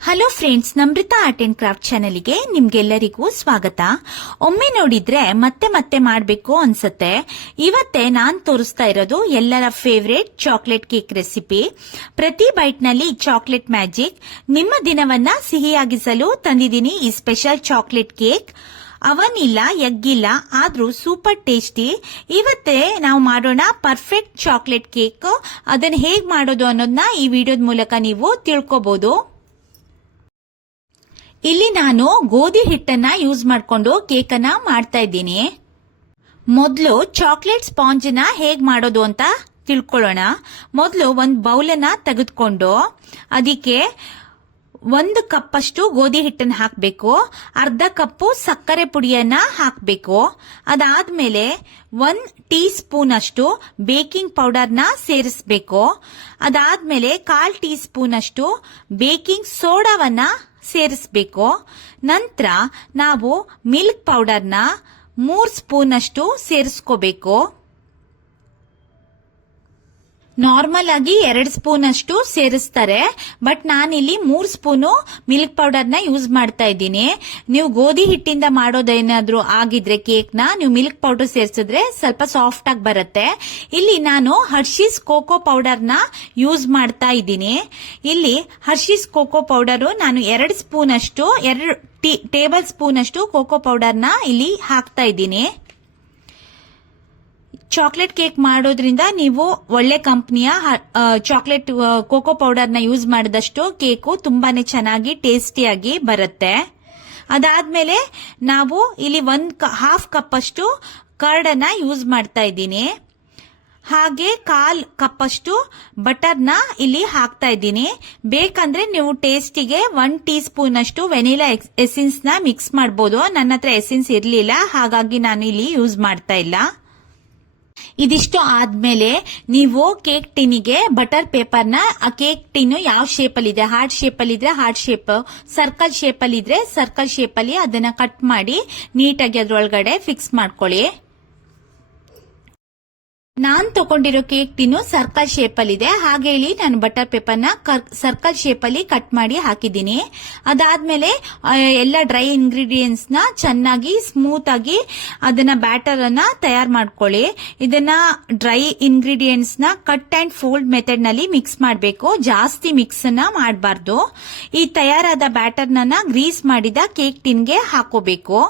Hello friends, Namrata art and craft ಚಾನೆಲ್ಗೆ ನಿಮ್ಗೆಲ್ಲರಿಗೂ ಸ್ವಾಗತ. ಒಮ್ಮೆ ನೋಡಿದ್ರೆ ಮತ್ತೆ ಮತ್ತೆ ಮಾಡಬೇಕು ಅನ್ಸತ್ತೆ. ಇವತ್ತೇ ನಾನ್ ತೋರಿಸ್ತಾ ಇರೋದು ಎಲ್ಲರ ಫೇವ್ರೇಟ್ ಚಾಕ್ಲೇಟ್ ಕೇಕ್ ರೆಸಿಪಿ. ಪ್ರತಿ ಬೈಟ್ ನಲ್ಲಿ ಚಾಕ್ಲೇಟ್ ಮ್ಯಾಜಿಕ್. ನಿಮ್ಮ ದಿನವನ್ನ ಸಿಹಿಯಾಗಿಸಲು ತಂದಿದ್ದೀನಿ ಈ ಸ್ಪೆಷಲ್ ಚಾಕ್ಲೇಟ್ ಕೇಕ್. ಅವನ್ ಇಲ್ಲ, ಎಗ್ ಇಲ್ಲ, ಆದ್ರೂ ಸೂಪರ್ ಟೇಸ್ಟಿ. ಇವತ್ತೇ ನಾವು ಮಾಡೋಣ ಪರ್ಫೆಕ್ಟ್ ಚಾಕ್ಲೇಟ್ ಕೇಕ್. ಅದನ್ನ ಹೇಗ್ ಮಾಡೋದು ಅನ್ನೋದನ್ನ ಈ ವಿಡಿಯೋದ ಮೂಲಕ ನೀವು ತಿಳ್ಕೊಬಹುದು. ಇಲ್ಲಿ ನಾನು ಗೋಧಿ ಹಿಟ್ಟನ್ನ ಯೂಸ್ ಮಾಡಿಕೊಂಡು ಕೇಕ್ ಅನ್ನ ಮಾಡ್ತಾ ಇದ್ದೀನಿ. ಮೊದಲು ಚಾಕ್ಲೇಟ್ ಸ್ಪಾಂಜ್ ನ ಹೇಗ್ ಮಾಡೋದು ಅಂತ ತಿಳ್ಕೊಳ್ಳೋಣ. ಮೊದಲು ಒಂದು ಬೌಲನ್ನ ತೆಗೆದುಕೊಂಡು ಅದಕ್ಕೆ 1 ಕಪ್ ಅಷ್ಟು ಗೋಧಿ ಹಿಟ್ಟನ್ನ ಹಾಕಬೇಕು. ಅರ್ಧ ಕಪ್ಪು ಸಕ್ಕರೆ ಪುಡಿಯನ್ನ ಹಾಕಬೇಕು. ಅದಾದ್ಮೇಲೆ 1 ಟೀ ಸ್ಪೂನ್ ಅಷ್ಟು ಬೇಕಿಂಗ್ ಪೌಡರ್ನ ಸೇರಿಸಬೇಕು. ಅದಾದ್ಮೇಲೆ 1/4 ಟೀ ಸ್ಪೂನ್ ಅಷ್ಟು ಬೇಕಿಂಗ್ ಸೋಡಾವನ್ನ ಸೇರಿಸಬೇಕು. ನಂತರ ನಾವು ಮಿಲ್ಕ್ ಪೌಡರ್ನ 3 ಸ್ಪೂನ್ ಅಷ್ಟು ಸೇರಿಸ್ಕೋಬೇಕು. ನಾರ್ಮಲ್ ಆಗಿ 2 ಸ್ಪೂನ್ ಅಷ್ಟು ಸೇರಿಸ್ತಾರೆ, ಬಟ್ ನಾನಿಲ್ಲಿ 3 ಸ್ಪೂನು ಮಿಲ್ಕ್ ಪೌಡರ್ ನ ಯೂಸ್ ಮಾಡ್ತಾ ಇದ್ದೀನಿ. ನೀವು ಗೋಧಿ ಹಿಟ್ಟಿಂದ ಮಾಡೋದೇನಾದ್ರೂ ಆಗಿದ್ರೆ ಕೇಕ್ ನ ನೀವು ಮಿಲ್ಕ್ ಪೌಡರ್ ಸೇರಿಸಿದ್ರೆ ಸ್ವಲ್ಪ ಸಾಫ್ಟ್ ಆಗಿ ಬರುತ್ತೆ. ಇಲ್ಲಿ ನಾನು ಹರ್ಷೀಸ್ ಕೋಕೋ ಪೌಡರ್ ನ ಯೂಸ್ ಮಾಡ್ತಾ ಇದ್ದೀನಿ. ಇಲ್ಲಿ ಹರ್ಷೀಸ್ ಕೋಕೋ ಪೌಡರ್ ನಾನು 2 ಸ್ಪೂನ್ ಅಷ್ಟು 2 ಟೇಬಲ್ ಸ್ಪೂನ್ ಅಷ್ಟು ಕೋಕೋ ಪೌಡರ್ ನ ಇಲ್ಲಿ ಹಾಕ್ತಾ ಇದ್ದೀನಿ. ಚಾಕ್ಲೇಟ್ ಕೇಕ್ ಮಾಡೋದ್ರಿಂದ ನೀವು ಒಳ್ಳೆ ಕಂಪನಿಯ ಚಾಕ್ಲೇಟ್ ಕೋಕೋ ಪೌಡರ್ ನ ಯೂಸ್ ಮಾಡಿದಷ್ಟು ಕೇಕು ತುಂಬಾನೇ ಚೆನ್ನಾಗಿ ಟೇಸ್ಟಿಯಾಗಿ ಬರುತ್ತೆ. ಅದಾದ್ಮೇಲೆ ನಾವು ಇಲ್ಲಿ 1/2 ಕಪ್ ಅಷ್ಟು ಕರ್ಡ್ ಅನ್ನ ಯೂಸ್ ಮಾಡ್ತಾ ಇದ್ದೀನಿ. ಹಾಗೆ 1/4 ಕಪ್ ಅಷ್ಟು ಬಟರ್ ನ ಇಲ್ಲಿ ಹಾಕ್ತಾ ಇದ್ದೀನಿ. ಬೇಕಂದ್ರೆ ನೀವು ಟೇಸ್ಟಿಗೆ 1 ಟೀ ಸ್ಪೂನ್ ಅಷ್ಟು ವೆನಿಲಾ ಎಸೆನ್ಸ್ ನ ಮಿಕ್ಸ್ ಮಾಡಬಹುದು. ನನ್ನ ಹತ್ರ ಎಸೆನ್ಸ್ ಇರ್ಲಿಲ್ಲ, ಹಾಗಾಗಿ ನಾನು ಇಲ್ಲಿ ಯೂಸ್ ಮಾಡ್ತಾ ಇಲ್ಲ. ಇದಿಷ್ಟು ಆದ್ಮೇಲೆ ನೀವು ಕೇಕ್ ಟಿನ್ನಿಗೆ ಬಟರ್ ಪೇಪರ್ ನ ಕೇಕ್ ಟಿನ್ ಯಾವ ಶೇಪ್ ಅಲ್ಲಿ ಇದೆ, ಹಾರ್ಟ್ ಶೇಪ್ ಅಲ್ಲಿ ಇದ್ರೆ ಹಾರ್ಟ್ ಶೇಪ್, ಸರ್ಕಲ್ ಶೇಪ್ ಅಲ್ಲಿ ಇದ್ರೆ ಸರ್ಕಲ್ ಶೇಪ್ ಅಲ್ಲಿ ಅದನ್ನ ಕಟ್ ಮಾಡಿ ನೀಟಾಗಿ ಅದ್ರೊಳಗಡೆ ಫಿಕ್ಸ್ ಮಾಡ್ಕೊಳ್ಳಿ. ನಾನ್ ತಗೊಂಡಿರೋ ಕೇಕ್ ಟಿನ್ನು ಸರ್ಕಲ್ ಶೇಪ್ ಅಲ್ಲಿ ಇದೆ, ಹಾಗೆ ಹೇಳಿ ನಾನು ಬಟರ್ ಪೇಪರ್ ನ ಸರ್ಕಲ್ ಶೇಪ್ ಅಲ್ಲಿ ಕಟ್ ಮಾಡಿ ಹಾಕಿದ್ದೀನಿ. ಅದಾದ್ಮೇಲೆ ಎಲ್ಲ ಡ್ರೈ ಇಂಗ್ರೀಡಿಯೆಂಟ್ಸ್ ನ ಚೆನ್ನಾಗಿ ಸ್ಮೂತ್ ಆಗಿ ಅದನ್ನ ಬ್ಯಾಟರ್ ಅನ್ನ ತಯಾರು ಮಾಡ್ಕೊಳ್ಳಿ. ಇದನ್ನ ಡ್ರೈ ಇಂಗ್ರೀಡಿಯೆಂಟ್ಸ್ ನ ಕಟ್ ಅಂಡ್ ಫೋಲ್ಡ್ ಮೆಥಡ್ ನಲ್ಲಿ ಮಿಕ್ಸ್ ಮಾಡಬೇಕು, ಜಾಸ್ತಿ ಮಿಕ್ಸ್ ಅನ್ನ ಮಾಡಬಾರ್ದು. ಈ ತಯಾರಾದ ಬ್ಯಾಟರ್ ನ ಗ್ರೀಸ್ ಮಾಡಿದ ಕೇಕ್ ಟಿನ್ಗೆ ಹಾಕೋಬೇಕು.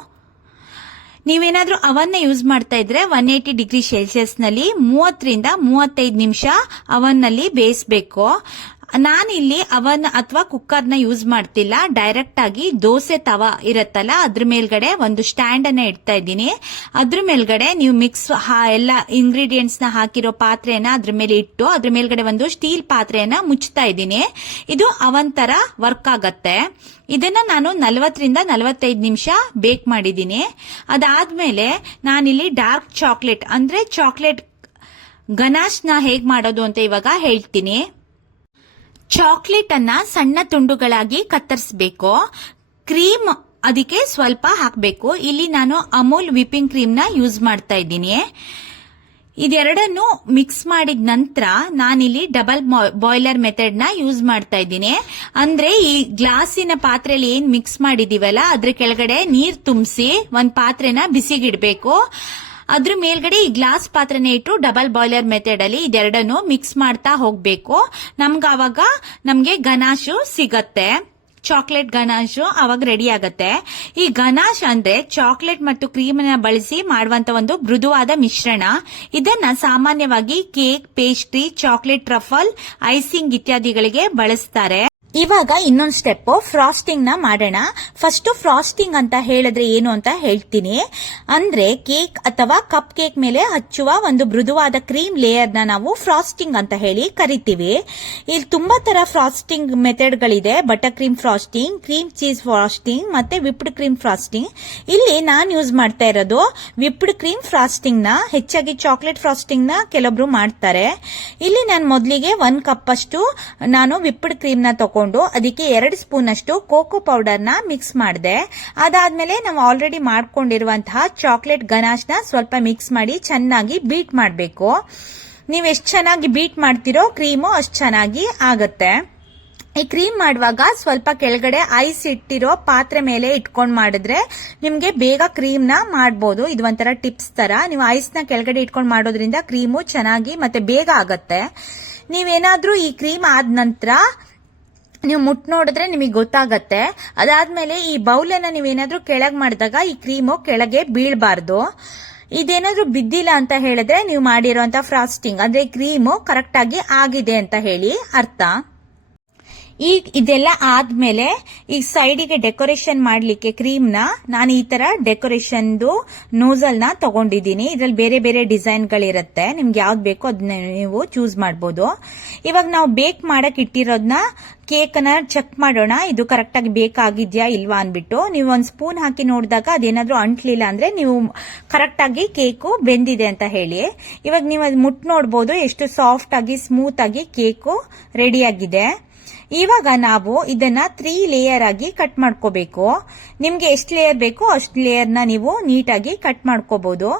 ನೀವೇನಾದ್ರೂ ಅವನ್ನ ಯೂಸ್ ಮಾಡ್ತಾ ಇದ್ರೆ 180 ಡಿಗ್ರಿ ಸೆಲ್ಸಿಯಸ್ ನಲ್ಲಿ 30 ರಿಂದ 35 ನಿಮಿಷ ಅವನ್ ನಲ್ಲಿ ಬೇಯಿಸಬೇಕು. ನಾನಿಲ್ಲಿ ಅವನ್ ಅಥವಾ ಕುಕ್ಕರ್ ನ ಯೂಸ್ ಮಾಡ್ತಿಲ್ಲ, ಡೈರೆಕ್ಟ್ ಆಗಿ ದೋಸೆ ತವಾ ಇರತ್ತಲ್ಲ ಅದ್ರ ಮೇಲ್ಗಡೆ ಒಂದು ಸ್ಟ್ಯಾಂಡ್ ಅನ್ನ ಇಡ್ತಾ ಇದ್ದೀನಿ. ಅದ್ರ ಮೇಲ್ಗಡೆ ನೀವು ಮಿಕ್ಸ್ ಎಲ್ಲ ಇಂಗ್ರೀಡಿಯೆಂಟ್ಸ್ ನ ಹಾಕಿರೋ ಪಾತ್ರೆಯನ್ನ ಅದ್ರ ಮೇಲೆ ಇಟ್ಟು ಅದ್ರ ಮೇಲ್ಗಡೆ ಒಂದು ಸ್ಟೀಲ್ ಪಾತ್ರೆಯನ್ನ ಮುಚ್ತಾ ಇದ್ದೀನಿ. ಇದು ಅವನ್ ತರ ವರ್ಕ್ ಆಗತ್ತೆ. ಇದನ್ನ ನಾನು 40 ರಿಂದ 45 ನಿಮಿಷ ಬೇಕ್ ಮಾಡಿದ್ದೀನಿ. ಅದಾದ್ಮೇಲೆ ನಾನಿಲ್ಲಿ ಡಾರ್ಕ್ ಚಾಕ್ಲೇಟ್ ಅಂದ್ರೆ ಚಾಕ್ಲೇಟ್ ಗನಾಶ್ ನ ಹೇಗ್ ಮಾಡೋದು ಅಂತ ಇವಾಗ ಹೇಳ್ತೀನಿ. ಚಾಕ್ಲೇಟ್ ಅನ್ನ ಸಣ್ಣ ತುಂಡುಗಳಾಗಿ ಕತ್ತರಿಸಬೇಕು. ಕ್ರೀಮ್ ಅದಕ್ಕೆ ಸ್ವಲ್ಪ ಹಾಕಬೇಕು. ಇಲ್ಲಿ ನಾನು ಅಮೂಲ್ ವಿಪಿಂಗ್ ಕ್ರೀಮ್ ನ ಯೂಸ್ ಮಾಡ್ತಾ ಇದ್ದೀನಿ. ಇದೆರಡನ್ನು ಮಿಕ್ಸ್ ಮಾಡಿದ ನಂತರ ನಾನಿಲ್ಲಿ ಡಬಲ್ ಬಾಯ್ಲರ್ ಮೆಥಡ್ ನ ಯೂಸ್ ಮಾಡ್ತಾ ಇದ್ದೀನಿ. ಅಂದ್ರೆ ಈ ಗ್ಲಾಸಿನ ಪಾತ್ರೆಯಲ್ಲಿ ಏನ್ ಮಿಕ್ಸ್ ಮಾಡಿದೀವಲ್ಲ ಅದ್ರ ಕೆಳಗಡೆ ನೀರ್ ತುಂಬಿಸಿ ಒಂದ್ ಪಾತ್ರೆನ ಬಿಸಿಗಿಡ್ಬೇಕು. ಅದ್ರ ಮೇಲ್ಗಡೆ ಈ ಗ್ಲಾಸ್ ಪಾತ್ರೆನ ಇಟ್ಟು ಡಬಲ್ ಬಾಯ್ಲರ್ ಮೆಥಡ್ ಅಲ್ಲಿ ಇದೆರಡನ್ನು ಮಿಕ್ಸ್ ಮಾಡ್ತಾ ಹೋಗ್ಬೇಕು. ನಮ್ಗೆ ಗನಾಶು ಸಿಗತ್ತೆ, ಚಾಕ್ಲೇಟ್ ಗನಾಶು ಅವಾಗ ರೆಡಿ ಆಗತ್ತೆ. ಈ ಗನಾಶ್ ಅಂದ್ರೆ ಚಾಕ್ಲೇಟ್ ಮತ್ತು ಕ್ರೀಮ್ ನ ಬಳಸಿ ಮಾಡುವಂತ ಒಂದು ಮೃದುವಾದ ಮಿಶ್ರಣ. ಇದನ್ನ ಸಾಮಾನ್ಯವಾಗಿ cake, pastry, chocolate truffle, icing ಇತ್ಯಾದಿಗಳಿಗೆ ಬಳಸ್ತಾರೆ. ಇವಾಗ ಇನ್ನೊಂದು ಸ್ಟೆಪ್ ಫ್ರಾಸ್ಟಿಂಗ್ ನ ಮಾಡೋಣ. ಫಸ್ಟ್ ಫ್ರಾಸ್ಟಿಂಗ್ ಅಂತ ಹೇಳಿದ್ರೆ ಏನು ಅಂತ ಹೇಳ್ತೀನಿ. ಅಂದ್ರೆ ಕೇಕ್ ಅಥವಾ ಕಪ್ ಕೇಕ್ ಮೇಲೆ ಹಚ್ಚುವ ಒಂದು ಮೃದುವಾದ ಕ್ರೀಮ್ ಲೇಯರ್ ನ ನಾವು ಫ್ರಾಸ್ಟಿಂಗ್ ಅಂತ ಹೇಳಿ ಕರಿತೀವಿ. ಇಲ್ಲಿ ತುಂಬಾ ತರ ಫ್ರಾಸ್ಟಿಂಗ್ ಮೆಥಡ್ ಗಳಿದೆ. Butter cream frosting, cream cheese frosting ಮತ್ತೆ ವಿಪ್ಡ್ ಕ್ರೀಮ್ ಫ್ರಾಸ್ಟಿಂಗ್. ಇಲ್ಲಿ ನಾನು ಯೂಸ್ ಮಾಡ್ತಾ ಇರೋದು ವಿಪ್ಡ್ ಕ್ರೀಮ್ ಫ್ರಾಸ್ಟಿಂಗ್ ನ. ಹೆಚ್ಚಾಗಿ ಚಾಕ್ಲೇಟ್ ಫ್ರಾಸ್ಟಿಂಗ್ ನ ಕೆಲವೊಬ್ರು ಮಾಡ್ತಾರೆ. ಇಲ್ಲಿ ನಾನು ಮೊದಲಿಗೆ 1 ಕಪ್ ಅಷ್ಟು ನಾನು ವಿಪ್ಡ್ ಕ್ರೀಮ್ ನ ತಗೊಂಡು ಅದಕ್ಕೆ 2 ಸ್ಪೂನ್ ಅಷ್ಟು ಕೋಕೋ ಪೌಡರ್ ನ ಮಿಕ್ಸ್ ಮಾಡಿದೆ. ಅದಾದ್ಮೇಲೆ ನಾವು ಆಲ್ರೆಡಿ ಮಾಡ್ಕೊಂಡಿರುವಂತಹ ಚಾಕ್ಲೇಟ್ ಗನಾಶ್ ನ ಸ್ವಲ್ಪ ಮಿಕ್ಸ್ ಮಾಡಿ ಚೆನ್ನಾಗಿ ಬೀಟ್ ಮಾಡಬೇಕು. ನೀವು ಎಷ್ಟು ಚೆನ್ನಾಗಿ ಬೀಟ್ ಮಾಡ್ತಿರೋ ಕ್ರೀಮು ಅಷ್ಟು ಚೆನ್ನಾಗಿ ಆಗತ್ತೆ. ಈ ಕ್ರೀಮ್ ಮಾಡುವಾಗ ಸ್ವಲ್ಪ ಕೆಳಗಡೆ ಐಸ್ ಇಟ್ಟಿರೋ ಪಾತ್ರೆ ಮೇಲೆ ಇಟ್ಕೊಂಡ್ ಮಾಡಿದ್ರೆ ನಿಮ್ಗೆ ಬೇಗ ಕ್ರೀಮ್ ನ ಮಾಡಬಹುದು. ಇದು ಒಂಥರ ಟಿಪ್ಸ್ ತರ. ನೀವು ಐಸ್ ನ ಕೆಳಗಡೆ ಇಟ್ಕೊಂಡ್ ಮಾಡೋದ್ರಿಂದ ಕ್ರೀಮು ಚೆನ್ನಾಗಿ ಮತ್ತೆ ಬೇಗ ಆಗತ್ತೆ. ನೀವೇನಾದ್ರೂ ಈ ಕ್ರೀಮ್ ಆದ ನಂತರ ನೀವು ಮುಟ್ ನೋಡಿದ್ರೆ ನಿಮಗೆ ಗೊತ್ತಾಗತ್ತೆ. ಅದಾದ್ಮೇಲೆ ಈ ಬೌಲನ್ನ ನೀವೇನಾದ್ರೂ ಕೆಳಗ್ ಮಾಡಿದಾಗ ಈ ಕ್ರೀಮು ಕೆಳಗೆ ಬೀಳಬಾರ್ದು. ಇದೇನಾದ್ರೂ ಬಿದ್ದಿಲ್ಲ ಅಂತ ಹೇಳಿದ್ರೆ ನೀವು ಮಾಡಿರುವಂತ ಫ್ರಾಸ್ಟಿಂಗ್ ಅಂದ್ರೆ ಕ್ರೀಮು ಕರೆಕ್ಟ್ ಆಗಿ ಆಗಿದೆ ಅಂತ ಹೇಳಿ ಅರ್ಥ. ಈಗ ಇದೆಲ್ಲ ಆದ್ಮೇಲೆ ಈಗ ಸೈಡಿಗೆ ಡೆಕೋರೇಷನ್ ಮಾಡ್ಲಿಕ್ಕೆ ಕ್ರೀಮ್ ನ ನಾನು ಈ ತರ ಡೆಕೋರೇಷನ್ ನೋಸಲ್ ನ ತಗೊಂಡಿದ್ದೀನಿ. ಇದ್ರಲ್ಲಿ ಬೇರೆ ಬೇರೆ ಡಿಸೈನ್ ಗಳಿರುತ್ತೆ. ನಿಮ್ಗೆ ಯಾವ್ದು ಬೇಕೋ ಅದನ್ನ ನೀವು ಚೂಸ್ ಮಾಡಬಹುದು. ಇವಾಗ ನಾವು ಬೇಕ್ ಮಾಡಕ್ ಇಟ್ಟಿರೋದನ್ನ ಕೇಕ್ ನ ಚೆಕ್ ಮಾಡೋಣ, ಇದು ಕರೆಕ್ಟ್ ಆಗಿ ಬೇಕಾಗಿದ್ಯಾ ಇಲ್ವಾ ಅನ್ಬಿಟ್ಟು. ನೀವು ಒಂದ್ ಸ್ಪೂನ್ ಹಾಕಿ ನೋಡಿದಾಗ ಅದೇನಾದ್ರೂ ಅಂಟ್ಲಿಲ್ಲ ಅಂದ್ರೆ ನೀವು ಕರೆಕ್ಟ್ ಆಗಿ ಕೇಕು ಬೆಂದಿದೆ ಅಂತ ಹೇಳಿ. ಇವಾಗ ನೀವು ಅದು ಮುಟ್ ನೋಡಬಹುದು ಎಷ್ಟು ಸಾಫ್ಟ್ ಆಗಿ ಸ್ಮೂತ್ ಆಗಿ ಕೇಕು ರೆಡಿ ಆಗಿದೆ. ಇವಾಗ ನಾವು ಇದನ್ನ 3 ಲೇಯರ್ ಆಗಿ ಕಟ್ ಮಾಡ್ಕೋಬೇಕು. ನಿಮ್ಗೆ ಎಷ್ಟು ಲೇಯರ್ ಬೇಕೋ ಅಷ್ಟು ಲೇಯರ್ ನ ನೀವು ನೀಟಾಗಿ ಕಟ್ ಮಾಡ್ಕೋಬಹುದು.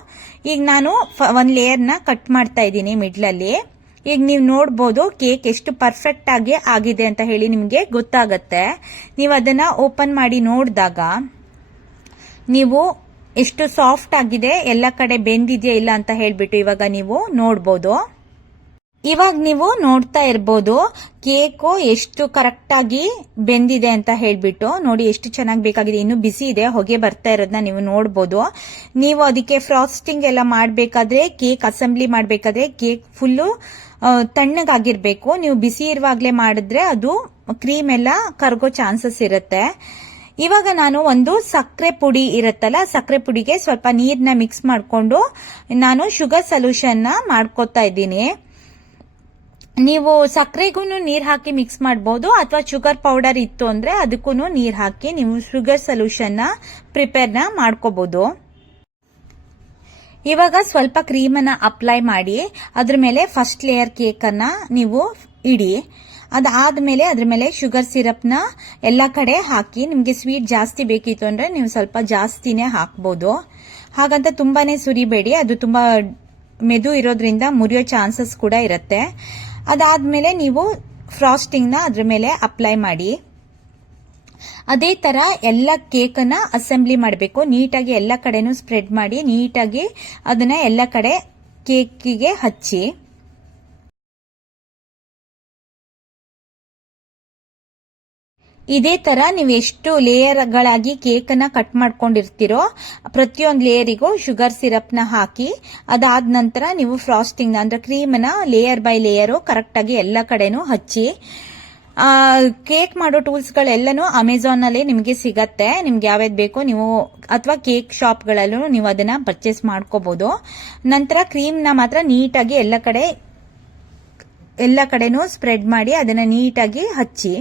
ಈಗ ನಾನು 1 ಲೇಯರ್ ನ ಕಟ್ ಮಾಡ್ತಾ ಇದ್ದೀನಿ ಮಿಡ್ಲ್ ಅಲ್ಲಿ. ಈಗ ನೀವು ನೋಡಬಹುದು ಕೇಕ್ ಎಷ್ಟು ಪರ್ಫೆಕ್ಟ್ ಆಗಿ ಆಗಿದೆ ಅಂತ ಹೇಳಿ ನಿಮ್ಗೆ ಗೊತ್ತಾಗತ್ತೆ. ನೀವು ಅದನ್ನ ಓಪನ್ ಮಾಡಿ ನೋಡಿದಾಗ ನೀವು ಎಷ್ಟು ಸಾಫ್ಟ್ ಆಗಿದೆ, ಎಲ್ಲ ಕಡೆ ಬೆಂದಿದೆಯಾ ಇಲ್ಲ ಅಂತ ಹೇಳ್ಬಿಟ್ಟು ಇವಾಗ ನೀವು ನೋಡಬಹುದು. ಇವಾಗ ನೀವು ನೋಡ್ತಾ ಇರ್ಬೋದು ಕೇಕು ಎಷ್ಟು ಕರೆಕ್ಟ್ ಆಗಿ ಬೆಂದಿದೆ ಅಂತ ಹೇಳ್ಬಿಟ್ಟು. ನೋಡಿ ಎಷ್ಟು ಚೆನ್ನಾಗಿ ಬೇಕಾಗಿದೆ. ಇನ್ನು ಬಿಸಿ ಇದೆ, ಹೊಗೆ ಬರ್ತಾ ಇರೋದನ್ನ ನೀವು ನೋಡಬಹುದು. ನೀವು ಅದಕ್ಕೆ ಫ್ರಾಸ್ಟಿಂಗ್ ಎಲ್ಲ ಮಾಡಬೇಕಾದ್ರೆ, ಕೇಕ್ ಅಸೆಂಬ್ಲಿ ಮಾಡಬೇಕಾದ್ರೆ ಕೇಕ್ ಫುಲ್ಲು ತಣ್ಣಗಾಗಿರ್ಬೇಕು. ನೀವು ಬಿಸಿ ಇರುವಾಗ್ಲೇ ಮಾಡಿದ್ರೆ ಅದು ಕ್ರೀಮ್ ಎಲ್ಲ ಕರಗೋ ಚಾನ್ಸಸ್ ಇರುತ್ತೆ. ಇವಾಗ ನಾನು ಒಂದು ಸಕ್ಕರೆ ಪುಡಿ ಇರುತ್ತಲ್ಲ, ಸಕ್ಕರೆ ಪುಡಿಗೆ ಸ್ವಲ್ಪ ನೀರ್ನ ಮಿಕ್ಸ್ ಮಾಡಿಕೊಂಡು ನಾನು ಶುಗರ್ ಸೊಲ್ಯೂಷನ್ ನ ಮಾಡ್ಕೊತಾ ಇದ್ದೀನಿ. ನೀವು ಸಕ್ಕರೆಗೂ ನೀರ್ ಹಾಕಿ ಮಿಕ್ಸ್ ಮಾಡಬಹುದು, ಅಥವಾ ಶುಗರ್ ಪೌಡರ್ ಇತ್ತು ಅಂದ್ರೆ ಅದಕ್ಕೂ ನೀರ್ ಹಾಕಿ ನೀವು ಶುಗರ್ ಸೊಲ್ಯೂಷನ್ ನ ಪ್ರಿಪೇರ್ ನ ಮಾಡ್ಕೋಬಹುದು. ಇವಾಗ ಸ್ವಲ್ಪ ಕ್ರೀಮ್ ಅನ್ನ ಅಪ್ಲೈ ಮಾಡಿ ಅದ್ರ ಮೇಲೆ ಫಸ್ಟ್ ಲೇಯರ್ ಕೇಕ್ ಅನ್ನ ನೀವು ಇಡಿ. ಅದಾದ್ಮೇಲೆ ಅದ್ರ ಮೇಲೆ ಶುಗರ್ ಸಿರಪ್ ನ ಎಲ್ಲಾ ಕಡೆ ಹಾಕಿ. ನಿಮ್ಗೆ ಸ್ವೀಟ್ ಜಾಸ್ತಿ ಬೇಕಿತ್ತು ಅಂದ್ರೆ ನೀವು ಸ್ವಲ್ಪ ಜಾಸ್ತಿನೇ ಹಾಕ್ಬಹುದು. ಹಾಗಂತ ತುಂಬಾನೇ ಸುರಿಬೇಡಿ, ಅದು ತುಂಬಾ ಮೆದು ಇರೋದ್ರಿಂದ ಮುರಿಯೋ ಚಾನ್ಸಸ್ ಕೂಡ ಇರುತ್ತೆ. ಅದಾದ್ಮೇಲೆ ನೀವು ಫ್ರಾಸ್ಟಿಂಗ್ ನ ಅದ್ರ ಮೇಲೆ ಅಪ್ಲೈ ಮಾಡಿ. ಅದೇ ತರ ಎಲ್ಲ ಕೇಕ್ ಅನ್ನ ಅಸೆಂಬ್ಲಿ ಮಾಡಬೇಕು. ನೀಟಾಗಿ ಎಲ್ಲ ಕಡೆನೂ ಸ್ಪ್ರೆಡ್ ಮಾಡಿ ನೀಟಾಗಿ ಅದನ್ನ ಎಲ್ಲ ಕಡೆ ಕೇಕಿಗೆ ಹಚ್ಚಿ. ಇದೇ ತರ ನೀವು ಎಷ್ಟು ಲೇಯರ್ ಗಳಾಗಿ ಕೇಕ್ ಅನ್ನ ಕಟ್ ಮಾಡ್ಕೊಂಡಿರ್ತೀರೋ ಪ್ರತಿಯೊಂದು ಲೇಯರಿಗೂ ಶುಗರ್ ಸಿರಪ್ ನ ಹಾಕಿ. ಅದಾದ ನಂತರ ನೀವು ಫ್ರಾಸ್ಟಿಂಗ್ ನ ಅಂದ್ರೆ ಕ್ರೀಮ್ ನ ಲೇಯರ್ ಬೈ ಲೇಯರ್ ಕರೆಕ್ಟ್ ಆಗಿ ಎಲ್ಲ ಕಡೆನೂ ಹಚ್ಚಿ. ಕೇಕ್ ಮಾಡೋ ಟೂಲ್ಸ್ ಗಳೆಲ್ಲನೂ ಅಮೆಝಾನ್ ನಲ್ಲಿ ನಿಮಗೆ ಸಿಗತ್ತೆ. ನಿಮ್ಗೆ ಯಾವ್ಯಾವ್ದು ಬೇಕೋ ನೀವು ಅಥವಾ ಕೇಕ್ ಶಾಪ್ ಗಳಲ್ಲೂ ನೀವು ಅದನ್ನ ಪರ್ಚೇಸ್ ಮಾಡ್ಕೋಬಹುದು. ನಂತರ ಕ್ರೀಮ್ ನ ಮಾತ್ರ ನೀಟಾಗಿ ಎಲ್ಲ ಕಡೆನೂ ಸ್ಪ್ರೆಡ್ ಮಾಡಿ ಅದನ್ನ ನೀಟಾಗಿ ಹಚ್ಚಿ.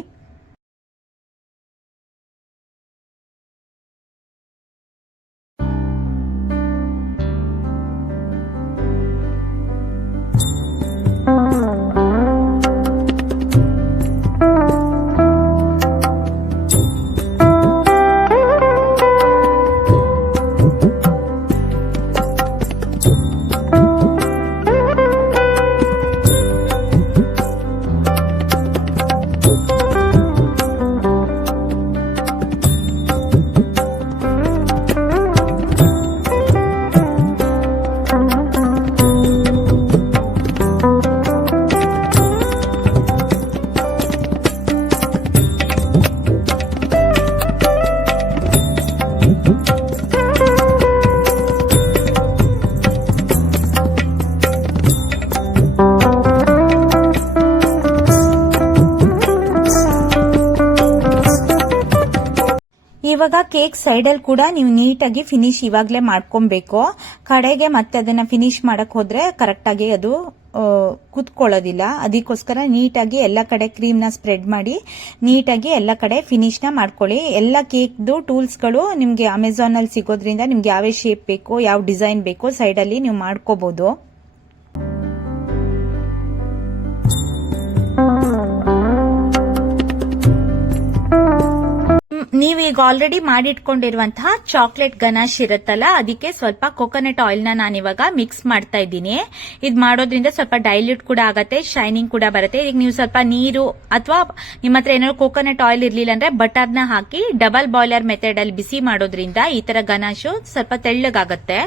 ಇವಾಗ ಕೇಕ್ ಸೈಡ್ ಅಲ್ಲಿ ಕೂಡ ನೀವು ನೀಟಾಗಿ ಫಿನಿಶ್ ಇವಾಗ್ಲೇ ಮಾಡ್ಕೊಬೇಕು. ಕಡೆಗೆ ಮತ್ತೆ ಅದನ್ನ ಫಿನಿಶ್ ಮಾಡಕ್ ಹೋದ್ರೆ ಕರೆಕ್ಟ್ ಆಗಿ ಅದು ಕುತ್ಕೊಳ್ಳೋದಿಲ್ಲ. ಅದಕ್ಕೋಸ್ಕರ ನೀಟಾಗಿ ಎಲ್ಲ ಕಡೆ ಕ್ರೀಮ್ ನ ಸ್ಪ್ರೆಡ್ ಮಾಡಿ ನೀಟಾಗಿ ಎಲ್ಲ ಕಡೆ ಫಿನಿಶ್ ನ ಮಾಡ್ಕೊಳ್ಳಿ. ಎಲ್ಲ ಕೇಕ್ದು ಟೂಲ್ಸ್ ಗಳು ನಿಮ್ಗೆ ಅಮೆಝಾನ್ ಅಲ್ಲಿ ಸಿಗೋದ್ರಿಂದ ನಿಮ್ಗೆ ಯಾವ ಶೇಪ್ ಬೇಕೋ ಯಾವ ಡಿಸೈನ್ ಬೇಕೋ ಸೈಡ್ ಅಲ್ಲಿ ನೀವು ಮಾಡ್ಕೋಬಹುದು. ನೀವೀಗ ಆಲ್ರೆಡಿ ಮಾಡಿಟ್ಕೊಂಡಿರುವಂತಹ ಚಾಕ್ಲೇಟ್ ಗನಾಶ್ ಇರುತ್ತಲ್ಲ, ಅದಕ್ಕೆ ಸ್ವಲ್ಪ ಕೊಕೊನಟ್ ಆಯಿಲ್ ನ ನಾನಿವಾಗ ಮಿಕ್ಸ್ ಮಾಡ್ತಾ ಇದ್ದೀನಿ. ಇದು ಮಾಡೋದ್ರಿಂದ ಸ್ವಲ್ಪ ಡೈಲ್ಯೂಟ್ ಕೂಡ ಆಗತ್ತೆ, ಶೈನಿಂಗ್ ಕೂಡ ಬರುತ್ತೆ. ಈಗ ನೀವು ಸ್ವಲ್ಪ ನೀರು ಅಥವಾ ನಿಮ್ಮ ಹತ್ರ ಏನಾದ್ರು ಕೊಕೊನಟ್ ಆಯಿಲ್ ಇರ್ಲಿಲ್ಲ ಅಂದ್ರೆ ಬಟರ್ನ ಹಾಕಿ ಡಬಲ್ ಬಾಯ್ಲರ್ ಮೆಥಡ್ ಅಲ್ಲಿ ಬಿಸಿ ಮಾಡೋದ್ರಿಂದ ಈ ತರ ಗನಾಶು ಸ್ವಲ್ಪ ತೆಳ್ಳಗಾಗತ್ತೆ.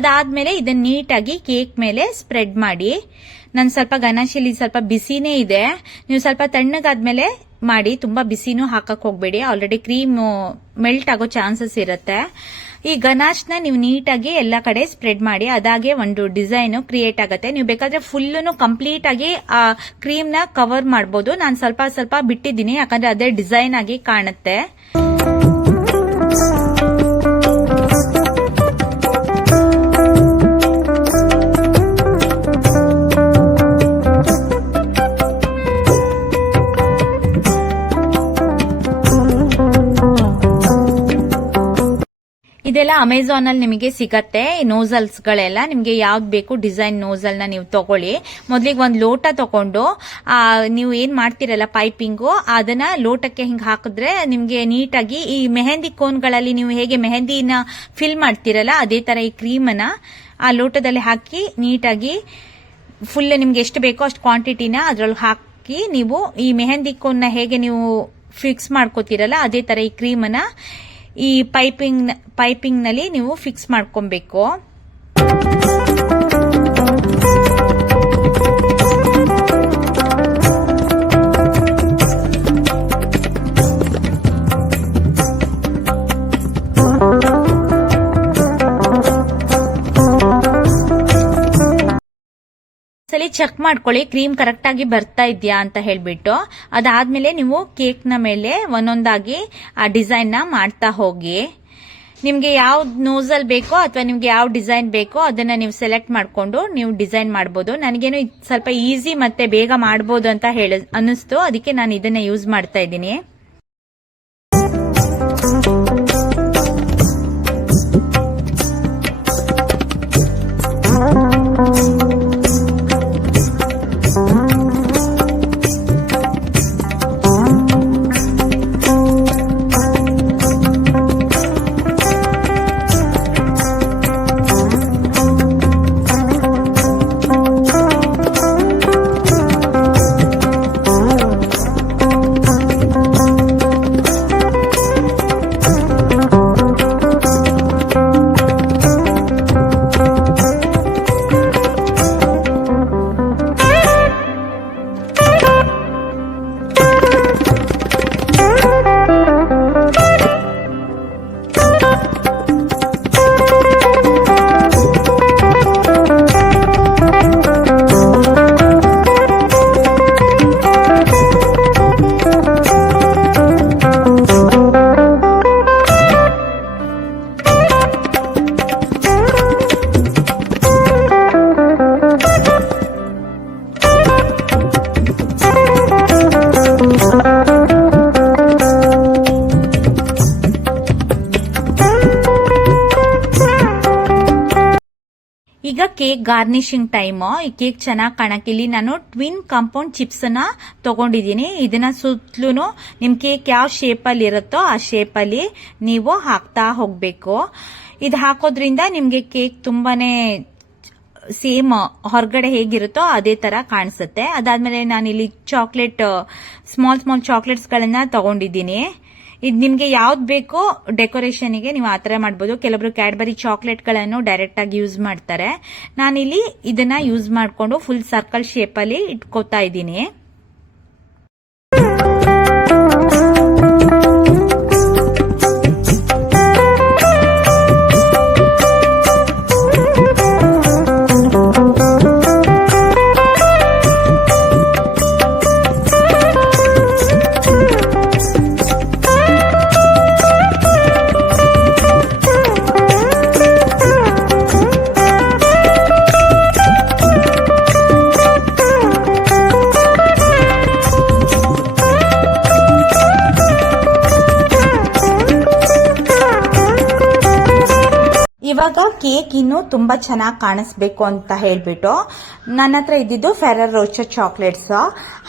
ಅದಾದ್ಮೇಲೆ ಇದನ್ನ ನೀಟಾಗಿ ಕೇಕ್ ಮೇಲೆ ಸ್ಪ್ರೆಡ್ ಮಾಡಿ. ನನ್ ಸ್ವಲ್ಪ ಗನಾಶಲ್ಲಿ ಸ್ವಲ್ಪ ಬಿಸಿನೇ ಇದೆ, ನೀವು ಸ್ವಲ್ಪ ತಣ್ಣಗಾದ್ಮೇಲೆ ಮಾಡಿ, ತುಂಬಾ ಬಿಸಿನೂ ಹಾಕಕ್ ಹೋಗ್ಬೇಡಿ, ಆಲ್ರೆಡಿ ಕ್ರೀಮ್ ಮೆಲ್ಟ್ ಆಗೋ ಚಾನ್ಸಸ್ ಇರುತ್ತೆ. ಈ ಗನಾಶ್ನ ನೀವು ನೀಟಾಗಿ ಎಲ್ಲಾ ಕಡೆ ಸ್ಪ್ರೆಡ್ ಮಾಡಿ, ಅದಾಗೆ ಒಂದು ಡಿಸೈನ್ ಕ್ರಿಯೇಟ್ ಆಗುತ್ತೆ. ನೀವು ಬೇಕಾದ್ರೆ ಫುಲ್ ಕಂಪ್ಲೀಟ್ ಆಗಿ ಆ ಕ್ರೀಮ್ ನ ಕವರ್ ಮಾಡಬಹುದು. ನಾನು ಸ್ವಲ್ಪ ಸ್ವಲ್ಪ ಬಿಟ್ಟಿದ್ದೀನಿ, ಯಾಕಂದ್ರೆ ಅದೇ ಡಿಸೈನ್ ಆಗಿ ಕಾಣುತ್ತೆ. ಇದೆಲ್ಲ ಅಮೆಝಾನ್ ಅಲ್ಲಿ ನಿಮಗೆ ಸಿಗತ್ತೆ. ನೋಸಲ್ಸ್ ಗಳೆಲ್ಲ ನಿಮ್ಗೆ ಯಾವ್ದು ಬೇಕು ಡಿಸೈನ್ ನೋಸಲ್ ನ ನೀವು ತಗೊಳ್ಳಿ. ಮೊದ್ಲಿಗೆ ಒಂದು ಲೋಟ ತಗೊಂಡು ನೀವು ಏನ್ ಮಾಡ್ತಿರಲ್ಲ ಪೈಪಿಂಗು, ಅದನ್ನ ಲೋಟಕ್ಕೆ ಹಿಂಗ್ ಹಾಕಿದ್ರೆ ನಿಮ್ಗೆ ನೀಟಾಗಿ ಈ ಮೆಹಂದಿ ಕೋನ್ಗಳಲ್ಲಿ ನೀವು ಹೇಗೆ ಮೆಹಂದಿನ ಫಿಲ್ ಮಾಡ್ತಿರಲ್ಲ ಅದೇ ತರ ಈ ಕ್ರೀಮ್ ಅನ್ನ ಆ ಲೋಟದಲ್ಲಿ ಹಾಕಿ ನೀಟಾಗಿ ಫುಲ್ ನಿಮ್ಗೆ ಎಷ್ಟು ಬೇಕೋ ಅಷ್ಟು ಕ್ವಾಂಟಿಟಿನ ಅದ್ರೊಳಗೆ ಹಾಕಿ ನೀವು ಈ ಮೆಹಂದಿ ಕೋನ್ನ ಹೇಗೆ ನೀವು ಫಿಕ್ಸ್ ಮಾಡ್ಕೋತಿರಲ್ಲ ಅದೇ ತರ ಈ ಕ್ರೀಮ್ ಅನ್ನ ಈ ಪೈಪಿಂಗ್ ನಲ್ಲಿ ನೀವು ಫಿಕ್ಸ್ ಮಾಡ್ಕೊಬೇಕು. ಸಲಿ ಚೆಕ್ ಮಾಡ್ಕೊಳ್ಳಿ ಕ್ರೀಮ್ ಕರೆಕ್ಟ್ ಆಗಿ ಬರ್ತಾ ಇದೆಯಾ ಅಂತ ಹೇಳ್ಬಿಟ್ಟು. ಅದಾದ್ಮೇಲೆ ನೀವು ಕೇಕ್ ನ ಮೇಲೆ ಒಂದೊಂದಾಗಿ ಆ ಡಿಸೈನ್ ನ ಮಾಡ್ತಾ ಹೋಗಿ. ನಿಮ್ಗೆ ಯಾವ ನೋಸಲ್ ಬೇಕೋ ಅಥವಾ ನಿಮ್ಗೆ ಯಾವ ಡಿಸೈನ್ ಬೇಕೋ ಅದನ್ನ ನೀವು ಸೆಲೆಕ್ಟ್ ಮಾಡ್ಕೊಂಡು ನೀವು ಡಿಸೈನ್ ಮಾಡಬಹುದು. ನನಗೇನು ಸ್ವಲ್ಪ ಈಸಿ ಮತ್ತೆ ಬೇಗ ಮಾಡಬಹುದು ಅಂತ ಅನ್ನಿಸ್ತು, ಅದಕ್ಕೆ ನಾನು ಇದನ್ನ ಯೂಸ್ ಮಾಡ್ತಾ ಇದ್ದೀನಿ. ಈಗ ಕೇಕ್ ಗಾರ್ನಿಶಿಂಗ್ ಟೈಮ್. ಈ ಕೇಕ್ ಚೆನ್ನಾಗಿ ಕಾಣಕ್ಕೆ ಇಲ್ಲಿ ನಾನು ಟ್ವಿನ್ ಕಾಂಪೌಂಡ್ ಚಿಪ್ಸ್ ಅನ್ನ ತಗೊಂಡಿದ್ದೀನಿ. ಇದನ್ನ ಸುತ್ತಲೂ ನಿಮ್ ಕೇಕ್ ಯಾವ ಶೇಪ್ ಅಲ್ಲಿ ಇರುತ್ತೋ ಆ ಶೇಪ್ ಅಲ್ಲಿ ನೀವು ಹಾಕ್ತಾ ಹೋಗ್ಬೇಕು. ಇದು ಹಾಕೋದ್ರಿಂದ ನಿಮ್ಗೆ ಕೇಕ್ ತುಂಬಾನೇ ಸೇಮ್ ಹೊರಗಡೆ ಹೇಗಿರುತ್ತೋ ಅದೇ ತರ ಕಾಣಿಸುತ್ತೆ. ಅದಾದ್ಮೇಲೆ ನಾನು ಇಲ್ಲಿ ಸ್ಮಾಲ್ ಚಾಕ್ಲೇಟ್ಸ್ ಗಳನ್ನ ತಗೊಂಡಿದ್ದೀನಿ. ಇದು ನಿಮ್ಗೆ ಯಾವ್ದು ಬೇಕೋ ಡೆಕೋರೇಷನ್ ಗೆ ನೀವು ಆತರ ಮಾಡಬಹುದು. ಕೆಲವರು ಕ್ಯಾಡ್ಬರಿ ಚಾಕ್ಲೇಟ್ ಗಳನ್ನು ಡೈರೆಕ್ಟ್ ಆಗಿ ಯೂಸ್ ಮಾಡ್ತಾರೆ. ನಾನಿಲ್ಲಿ ಇದನ್ನ ಯೂಸ್ ಮಾಡ್ಕೊಂಡು ಫುಲ್ ಸರ್ಕಲ್ ಶೇಪ್ ಅಲ್ಲಿ ಇಟ್ಕೋತಾ ಇದ್ದೀನಿ. ಇವಾಗ ಕೇಕ್ ಇನ್ನು ತುಂಬಾ ಚೆನ್ನಾಗಿ ಕಾಣಿಸ್ಬೇಕು ಅಂತ ಹೇಳ್ಬಿಟ್ಟು ನನ್ನ ಹತ್ರ ಇದ್ದಿದ್ದು ಫೆರರ್ ರೋಚರ್ ಚಾಕ್ಲೇಟ್ಸ್.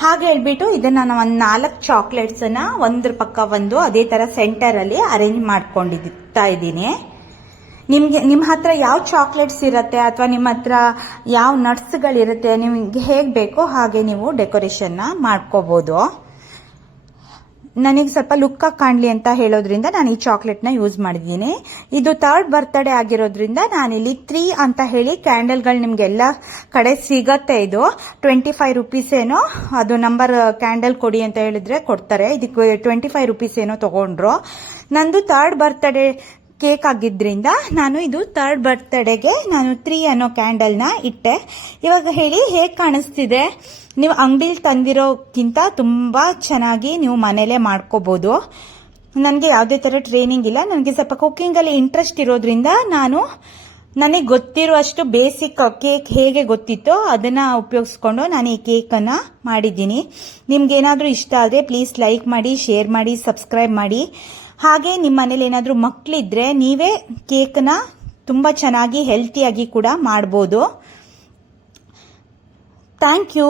ಹಾಗೆ ಹೇಳ್ಬಿಟ್ಟು ಇದನ್ನ ನಾನು ಒಂದು 4 ಚಾಕ್ಲೇಟ್ಸ್ ಅನ್ನ ಒಂದ್ರ ಪಕ್ಕ ಒಂದು ಅದೇ ತರ ಸೆಂಟರ್ ಅಲ್ಲಿ ಅರೇಂಜ್ ಮಾಡ್ಕೊಂಡಿರ್ತಾ ಇದ್ದೀನಿ. ನಿಮ್ಮ ಹತ್ರ ಯಾವ ಚಾಕ್ಲೇಟ್ಸ್ ಇರುತ್ತೆ ಅಥವಾ ನಿಮ್ಮ ಹತ್ರ ಯಾವ ನಟ್ಸ್ಗಳಿರುತ್ತೆ, ನಿಮಗೆ ಹೇಗೆ ಬೇಕೋ ಹಾಗೆ ನೀವು ಡೆಕೋರೇಷನ್ನ ಮಾಡ್ಕೋಬಹುದು. ನನಗೆ ಸ್ವಲ್ಪ ಲುಕ್ಕಾಗಿ ಕಾಣಲಿ ಅಂತ ಹೇಳೋದ್ರಿಂದ ನಾನು ಈ ಚಾಕ್ಲೇಟ್ನ ಯೂಸ್ ಮಾಡಿದ್ದೀನಿ. ಇದು 3rd ಬರ್ತ್ಡೇ ಆಗಿರೋದ್ರಿಂದ ನಾನಿಲ್ಲಿ 3 ಅಂತ ಹೇಳಿ ಕ್ಯಾಂಡಲ್ಗಳು ನಿಮಗೆಲ್ಲ ಕಡೆ ಸಿಗತ್ತೆ. ಇದು 25 ರುಪೀಸ್ ಏನೋ, ಅದು ನಂಬರ್ ಕ್ಯಾಂಡಲ್ ಕೊಡಿ ಅಂತ ಹೇಳಿದ್ರೆ ಕೊಡ್ತಾರೆ. ಇದಕ್ಕೆ 25 ರುಪೀಸ್ ಏನೋ ತಗೊಂಡ್ರು. ನಂದು 3rd ಬರ್ತ್ಡೇ ಕೇಕ್ ಆಗಿದ್ರಿಂದ ನಾನು ಇದು 3rd ಬರ್ತ್ಡೇಗೆ ನಾನು 3 ಅನ್ನೋ ಕ್ಯಾಂಡಲ್ನ ಇಟ್ಟೆ. ಇವಾಗ ಹೇಳಿ ಹೇಗೆ ಕಾಣಿಸ್ತಿದೆ? ನೀವು ಅಂಗಡಿಲಿ ತಂದಿರೋಕ್ಕಿಂತ ತುಂಬಾ ಚೆನ್ನಾಗಿ ನೀವು ಮನೇಲೆ ಮಾಡ್ಕೋಬಹುದು. ನನಗೆ ಯಾವುದೇ ತರ ಟ್ರೈನಿಂಗ್ ಇಲ್ಲ, ನನಗೆ ಸ್ವಲ್ಪ ಕುಕಿಂಗ್ ಅಲ್ಲಿ ಇಂಟ್ರೆಸ್ಟ್ ಇರೋದ್ರಿಂದ ನನಗೆ ಗೊತ್ತಿರುವಷ್ಟು ಬೇಸಿಕ್ ಕೇಕ್ ಹೇಗೆ ಗೊತ್ತಿತ್ತೋ ಅದನ್ನ ಉಪಯೋಗಿಸ್ಕೊಂಡು ನಾನು ಈ ಕೇಕ್ ಅನ್ನ ಮಾಡಿದ್ದೀನಿ. ನಿಮ್ಗೆ ಏನಾದ್ರೂ ಇಷ್ಟ ಆದ್ರೆ ಪ್ಲೀಸ್ ಲೈಕ್ ಮಾಡಿ, ಶೇರ್ ಮಾಡಿ, ಸಬ್ಸ್ಕ್ರೈಬ್ ಮಾಡಿ. ಹಾಗೆ ನಿಮ್ಮ ಮನೇಲಿ ಏನಾದ್ರೂ ಮಕ್ಕಳಿದ್ರೆ ನೀವೇ ಕೇಕ್ನ ತುಂಬಾ ಚೆನ್ನಾಗಿ ಹೆಲ್ತಿಯಾಗಿ ಕೂಡ ಮಾಡಬಹುದು. Thank you.